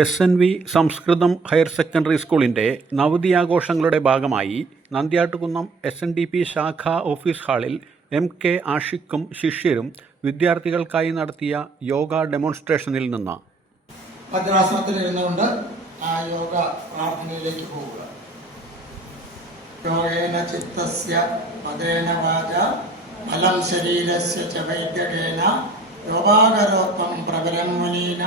SNV സംസ്കൃതം higher secondary സ്കൂളിൻ്റെ നവതിയാഘോഷങ്ങളുടെ ഭാഗമായി Nandyattukunnam SNDP ശാഖാ ഓഫീസ് ഹാളിൽ MK ആഷിഖും ശിഷ്യരും വിദ്യാർത്ഥികൾക്കായി നടത്തിയ യോഗ ഡെമോൺസ്ട്രേഷനിൽ നിന്ന് ഭദ്രാസനത്തിലിരുന്നുകൊണ്ട് ആ യോഗ പ്രാർത്ഥനയിലേക്ക് പോവുക. യോഗേന ചിത്തസ്യ പദേന വാച ഫലം ശരീരസ്യ ച വൈദ്യകേന യോഗാകരോത്വം പ്രകരം മുനീന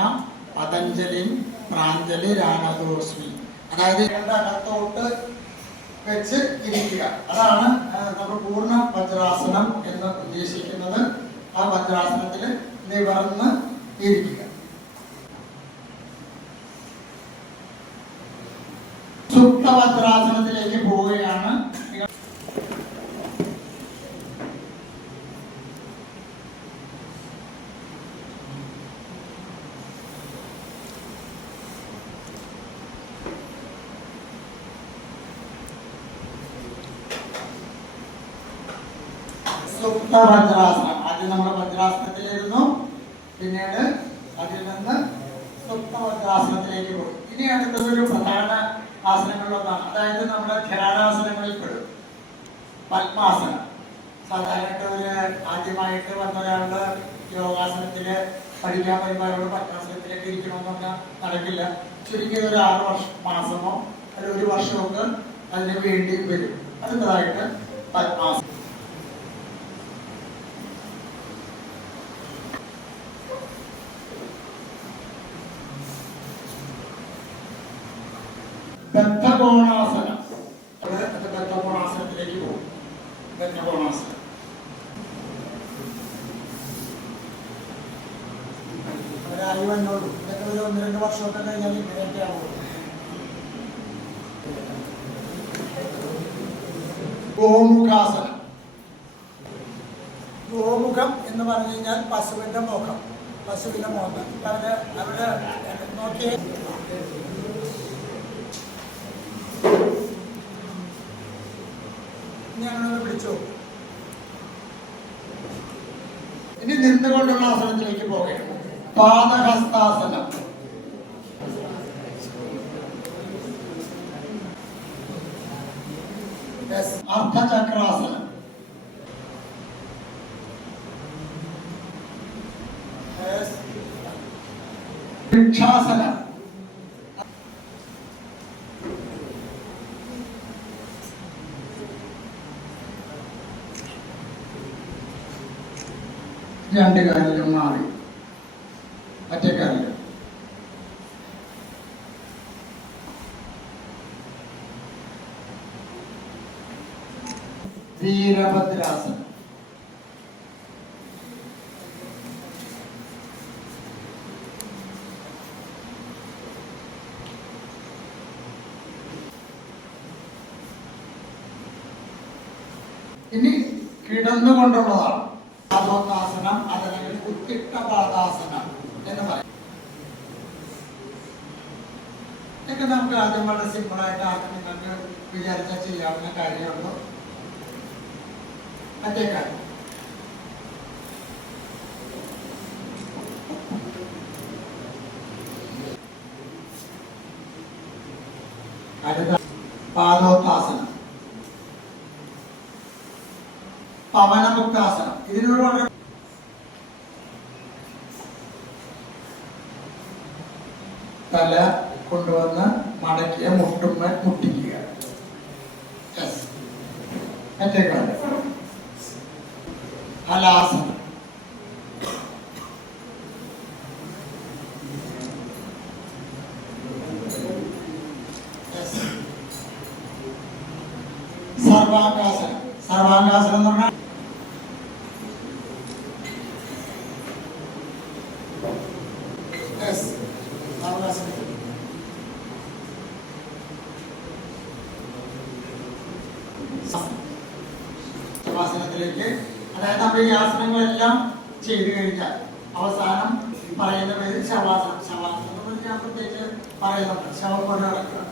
പതഞ്ജലി പ്രാഞ്ജലി രാണതോസ്മി. അതായത് അകത്തോട്ട് വെച്ച് ഇരിക്കുക. അതാണ് നമ്മൾ പൂർണ്ണ വജ്രാസനം എന്ന് ഉദ്ദേശിക്കുന്നത്. ആ വജ്രാസനത്തിൽ നിവർന്ന് ഇരിക്കുക. സുപ്ത വജ്രാസനത്തിലേക്ക് പോവുകയാണ്. സുപ്ത വജ്രാസനം. ആദ്യം നമ്മൾ വജ്രാസനത്തിലിരുന്നു, പിന്നീട് അതിൽ നിന്ന് സുപ്ത വജ്രാസനത്തിലേക്ക് പോയി. ഇനി അടുത്തതൊരു പ്രധാന ആസനങ്ങളിലൊന്നാണ്. അതായത് നമ്മുടെ ധ്യാനാസനങ്ങളിൽ പെടും പത്മാസനം. സാധാരണ ആദ്യമായിട്ട് വന്ന ഒരാളുടെ യോഗാസനത്തില് പഠിക്കാൻ വരുമ്പോൾ പത്മാസനത്തിലേക്ക് ഇരിക്കണമെന്ന് പറഞ്ഞാൽ നടക്കില്ല. ചുരുങ്ങിയത് ഒരു 6 മാസമോ അല്ലെങ്കിൽ 1 വർഷമൊക്കെ അതിന് വേണ്ടി വരും. അടുത്തതായിട്ട് പത്മാസനം. ബദ്ധകോണാസനം. ബദ്ധകോണാസനത്തിലേക്ക് പോകും. ബദ്ധകോണാസനം ഒരായി വന്നോളൂ. ഇതൊക്കെ ഒരു 1-2 വർഷമൊക്കെ കഴിഞ്ഞാൽ ഇങ്ങനെയൊക്കെ ആവുള്ളൂ. ഗോമുഖാസനം. ഗോമുഖം എന്ന് പറഞ്ഞു കഴിഞ്ഞാൽ പശുവിന്റെ മുഖം. പശുവിന്റെ മുഖം അവിടെ നോക്കിയേ. ഞങ്ങളൊന്ന് പിടിച്ചോ. ഇനി നിന്നുകൊണ്ടുള്ള ആസനത്തിലേക്ക് പോവുകയാണ്. പാദഹസ്താസനം. അർദ്ധചക്രാസനം. വൃക്ഷാസനം. രണ്ട് കാലിലും മാറി മറ്റേ കാലിലും. വീരഭദ്രാസനം. ഇനി കിടന്നുകൊണ്ടുള്ളതാണ് പാദോത്താസനം, അതല്ലെങ്കിൽ ഉത്തിട്ട പാദാസനം എന്ന് പറയും. ഇതൊക്കെ നമുക്ക് ആദ്യം വളരെ സിമ്പിളായിട്ട് ആദ്യം നിങ്ങൾക്ക് വിചാരിച്ചാൽ ചെയ്യാവുന്ന കാര്യമുള്ളൂ. മറ്റേ കാര്യം അടുത്ത പാദോത്താസനം, പവനമുക്താസനം. ഇതിനോട് വളരെ തല കൊണ്ടുവന്ന് മടക്കിയ മുട്ടുമ്മ മുട്ടിക്കുക. മറ്റേ കാലം ഹലാസനം. സർവാംഗാസനം. സർവാംഗാസനം എന്ന് പറഞ്ഞാൽ ശവാസനത്തിലേക്ക്. അതായത് നമ്മൾ ഈ ആസനങ്ങളെല്ലാം ചെയ്തു കഴിഞ്ഞാൽ അവസാനം പറയുന്ന പേര് ശവാസനം. ശവാസനം എന്ന് പറഞ്ഞാൽ പ്രത്യേകിച്ച് പറയുന്നുണ്ട്. ശവം പോലെ കിടക്കുക.